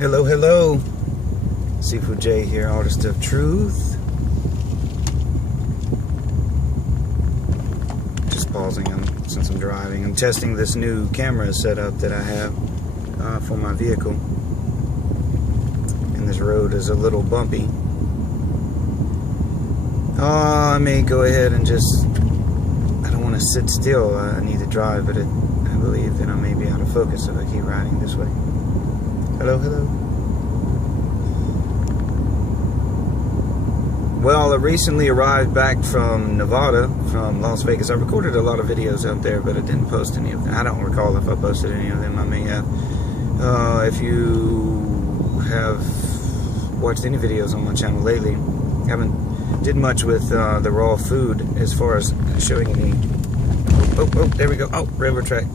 Hello, hello. Sifu Jay here, Artist of Truth. Just pausing since I'm driving. I'm testing this new camera setup that I have for my vehicle. And this road is a little bumpy. I may go ahead and just... I don't want to sit still. I need to drive, but I believe that I may be out of focus if I keep riding this way. Hello, hello. Well, I recently arrived back from Nevada, from Las Vegas. I recorded a lot of videos out there, but I didn't post any of them. I don't recall if I posted any of them. I may have. If you have watched any videos on my channel lately, I haven't did much with the raw food as far as showing any. Oh, there we go. Oh, railroad track.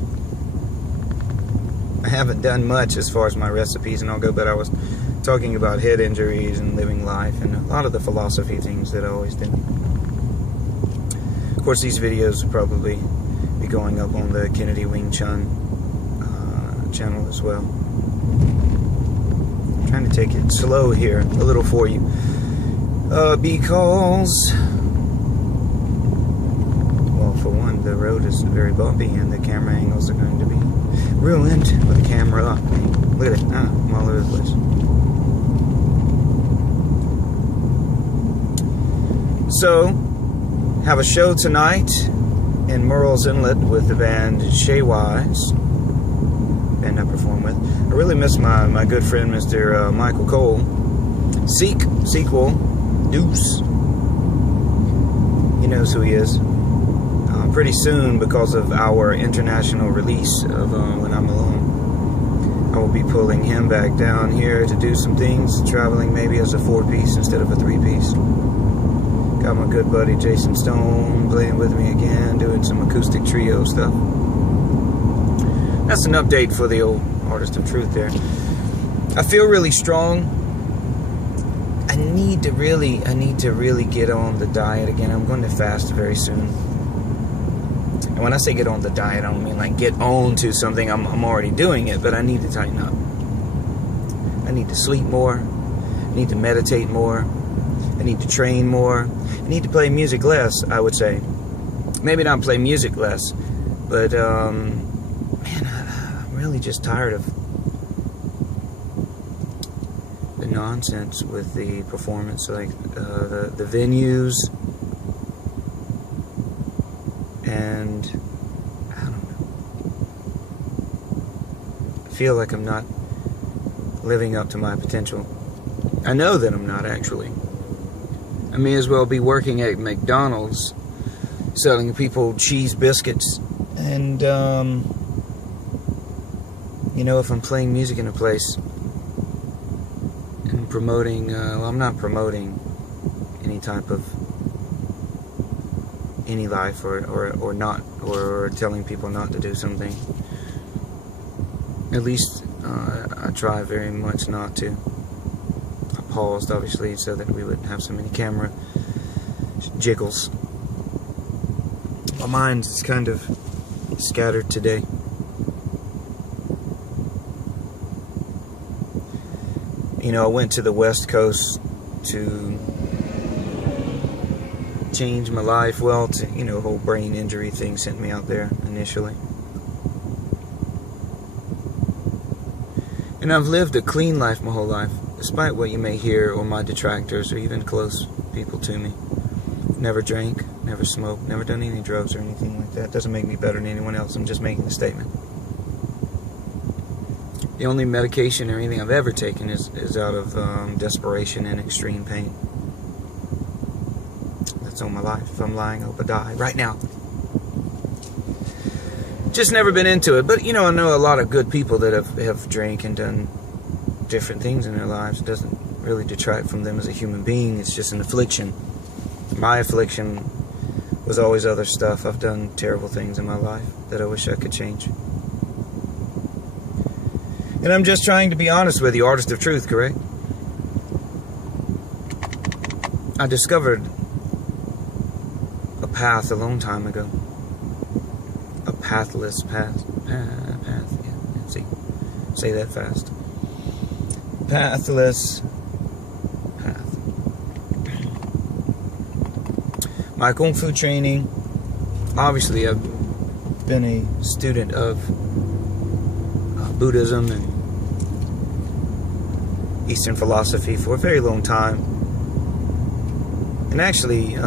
I haven't done much as far as my recipes and all go, but I was talking about head injuries and living life and a lot of the philosophy things that I always do. Of course, these videos will probably be going up on the Kennedy Wing Chun channel as well. I'm trying to take it slow here, a little for you, because, well, for one, the road is very bumpy and the camera angles are going to be ruined with the camera up. Look at it, I'm all over the place. So, have a show tonight in Murrells Inlet with the band Shaywise, band I perform with. I really miss my good friend Mr. Michael Cole. Sequel, Deuce. He knows who he is. Pretty soon, because of our international release of When I'm Alone, I will be pulling him back down here to do some things, traveling maybe as a 4-piece instead of a 3-piece. Got my good buddy Jason Stone playing with me again, doing some acoustic trio stuff. That's an update for the old Artist of Truth there. I feel really strong. I need to really get on the diet again. I'm going to fast very soon. And when I say get on the diet, I don't mean like get on to something. I'm already doing it, but I need to tighten up. I need to sleep more. I need to meditate more. I need to train more. I need to play music less, I would say. Maybe not play music less, but man, I'm really just tired of the nonsense with the performance, like the venues, and I don't know. I feel like I'm not living up to my potential. I know that I'm not, actually. I may as well be working at McDonald's selling people cheese biscuits. And, you know, if I'm playing music in a place and promoting, well, I'm not promoting any type of any life or not, or telling people not to do something. At least I try very much not to. I paused, obviously, so that we wouldn't have so many camera jiggles. My mind is kind of scattered today. You know, I went to the West Coast to change my life. Well, to, you know, whole brain injury thing sent me out there initially. And I've lived a clean life my whole life, despite what you may hear, or my detractors, or even close people to me. Never drank, never smoked, never done any drugs or anything like that. Doesn't make me better than anyone else. I'm just making a statement. The only medication or anything I've ever taken is out of desperation and extreme pain. That's all my life. If I'm lying, I hope I die right now. Just never been into it. But, you know, I know a lot of good people that have drank and done different things in their lives. It doesn't really detract from them as a human being. It's just an affliction. My affliction was always other stuff. I've done terrible things in my life that I wish I could change. And I'm just trying to be honest with you, Artist of Truth, correct? I discovered a path a long time ago. A pathless path. Yeah, see, say that fast. pathless path. My Kung Fu training, obviously I've been a student of Buddhism and Eastern philosophy for a very long time, and actually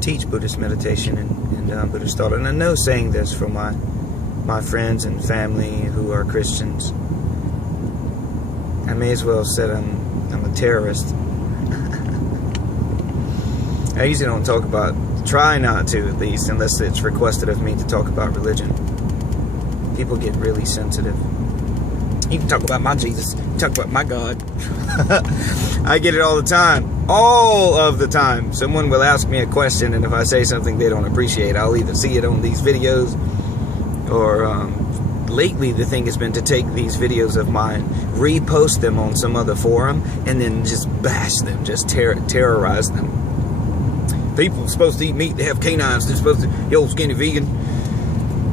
teach Buddhist meditation and Buddhist thought. And I know saying this from my friends and family who are Christians, I may as well have said I'm a terrorist. I usually don't talk about, try not to at least, unless it's requested of me to talk about religion. People get really sensitive. You can talk about my Jesus, talk about my God. I get it all the time. All of the time. Someone will ask me a question, and if I say something they don't appreciate, I'll either see it on these videos, or lately the thing has been to take these videos of mine, repost them on some other forum, and then just bash them, just terrorize them. People are supposed to eat meat, they have canines, they're supposed to, yo, skinny vegan.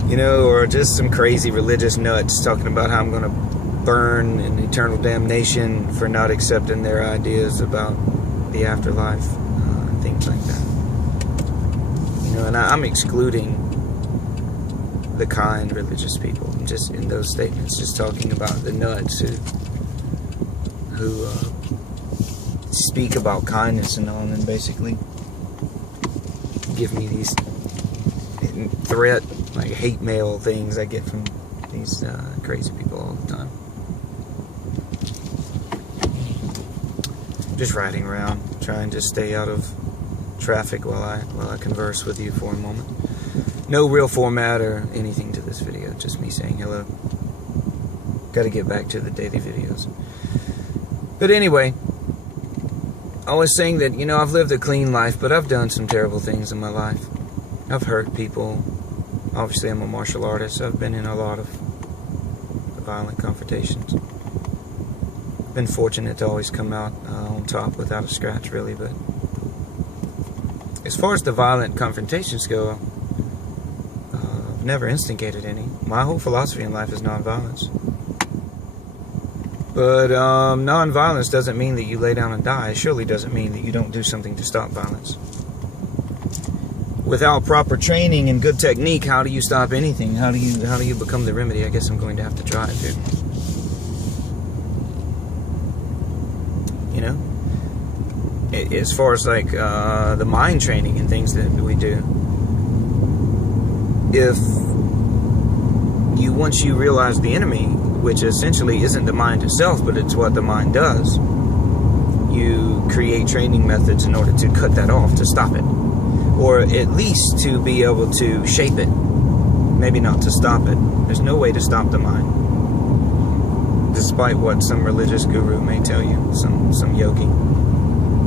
You know, or just some crazy religious nuts talking about how I'm going to burn in eternal damnation for not accepting their ideas about the afterlife, things like that. You know, and I'm excluding the kind religious people, just in those statements, just talking about the nuts who speak about kindness and all, and then basically give me these threat, like hate mail things I get from these crazy people all the time. Just riding around, trying to stay out of traffic while I converse with you for a moment. No real format or anything to this video, just me saying hello. Got to get back to the daily videos. But anyway, I was saying that, you know, I've lived a clean life, but I've done some terrible things in my life. I've hurt people. Obviously, I'm a martial artist. I've been in a lot of violent confrontations. Been fortunate to always come out on top without a scratch, really. But as far as the violent confrontations go, I've never instigated any. My whole philosophy in life is nonviolence. But nonviolence doesn't mean that you lay down and die. It surely doesn't mean that you don't do something to stop violence. Without proper training and good technique, how do you stop anything? How do you become the remedy? I guess I'm going to have to try it, dude. You know? As far as like the mind training and things that we do, if once you realize the enemy, which essentially isn't the mind itself, but it's what the mind does, you create training methods in order to cut that off, to stop it. Or at least to be able to shape it. Maybe not to stop it. There's no way to stop the mind. Despite what some religious guru may tell you, some yogi.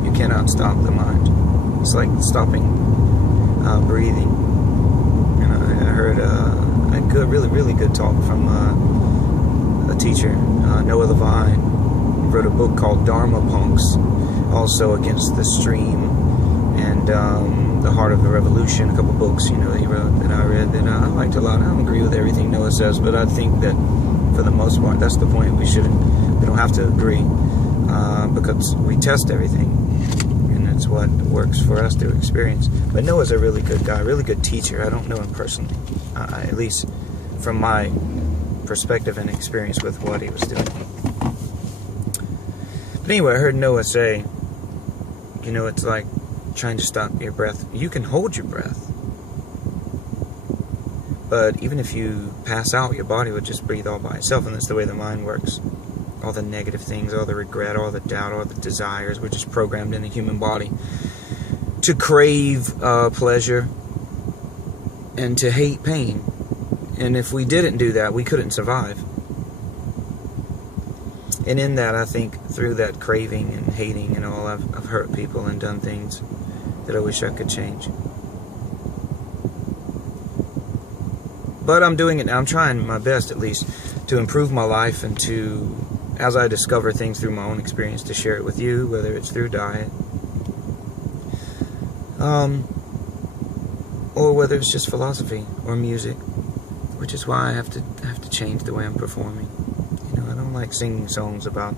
You cannot stop the mind. It's like stopping breathing. And I heard a good, really good talk from a teacher, Noah Levine. He wrote a book called Dharma Punks, also Against the Stream, and The Heart of the Revolution, a couple books, you know, that he wrote that I read that I liked a lot. I don't agree with everything Noah says, but I think that for the most part, that's the point. We don't have to agree, because we test everything, and that's what works for us to experience. But Noah's a really good guy, really good teacher. I don't know him personally, at least from my perspective and experience with what he was doing. But anyway, I heard Noah say, you know, it's like trying to stop your breath. You can hold your breath, but even if you pass out, your body would just breathe all by itself, and that's the way the mind works. All the negative things, all the regret, all the doubt, all the desires, we're just programmed in the human body to crave pleasure and to hate pain. And if we didn't do that, we couldn't survive. And in that, I think, through that craving and hating and all, I've hurt people and done things that I wish I could change. But I'm doing it now. I'm trying my best, at least, to improve my life and to, as I discover things through my own experience, to share it with you, whether it's through diet, or whether it's just philosophy or music, which is why I have to change the way I'm performing. You know, I don't like singing songs about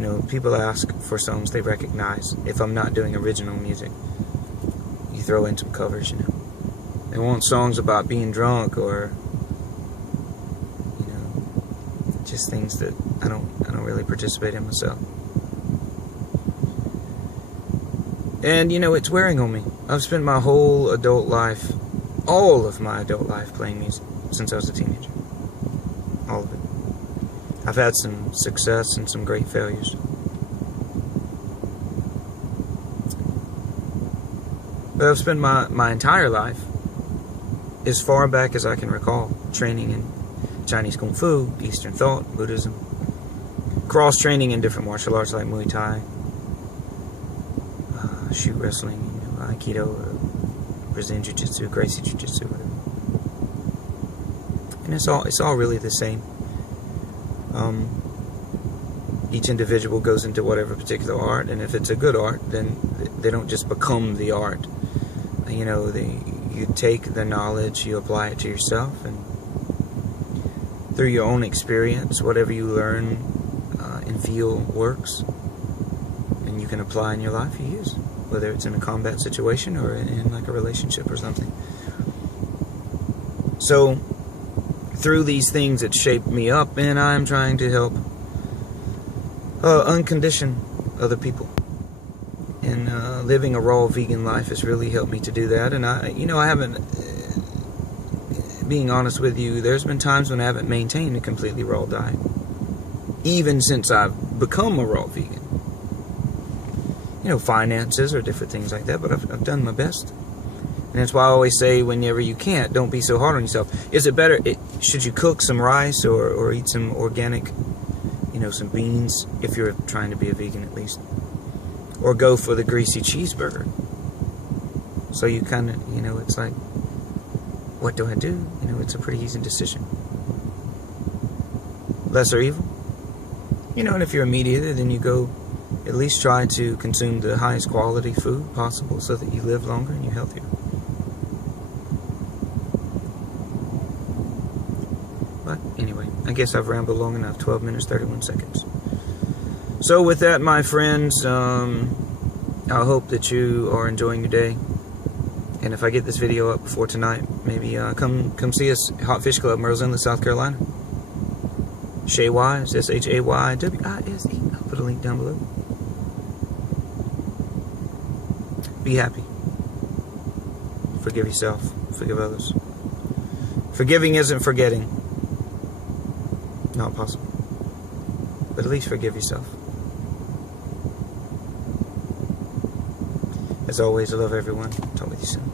You know, people ask for songs they recognize. If I'm not doing original music, you throw in some covers, you know. They want songs about being drunk or, you know, just things that I don't really participate in myself. And, you know, it's wearing on me. I've spent my whole adult life, all of my adult life, playing music since I was a teenager. All of it. I've had some success and some great failures. But I've spent my entire life, as far back as I can recall, training in Chinese Kung Fu, Eastern thought, Buddhism, cross-training in different martial arts like Muay Thai, shoot wrestling, you know, Aikido, Brazilian Jiu-Jitsu, Gracie Jiu-Jitsu, whatever. And it's all really the same. Each individual goes into whatever particular art, and if it's a good art, then they don't just become the art. You know, you take the knowledge, you apply it to yourself, and through your own experience, whatever you learn and feel works, and you can apply in your life, you use, whether it's in a combat situation or in like a relationship or something. So through these things, it shaped me up, and I'm trying to help uncondition other people. And living a raw vegan life has really helped me to do that. And I haven't, being honest with you, there's been times when I haven't maintained a completely raw diet, even since I've become a raw vegan. You know, finances or different things like that, but I've done my best. And that's why I always say, whenever you can't, don't be so hard on yourself. Is it better, should you cook some rice or eat some organic, you know, some beans, if you're trying to be a vegan at least? Or go for the greasy cheeseburger? So you kind of, you know, it's like, what do I do? You know, it's a pretty easy decision. Lesser evil? You know, and if you're a meat eater, then you go, at least try to consume the highest quality food possible so that you live longer and you're healthier. But anyway, I guess I've rambled long enough. 12 minutes, 31 seconds. So with that, my friends, I hope that you are enjoying your day. And if I get this video up before tonight, maybe come see us at Hot Fish Club, Myrtles Inlet, South Carolina. Shay Wise, S-H-A-Y-W-I-S-E. I'll put a link down below. Be happy. Forgive yourself. Forgive others. Forgiving isn't forgetting. Not possible. But at least forgive yourself. As always, I love everyone. Talk with you soon.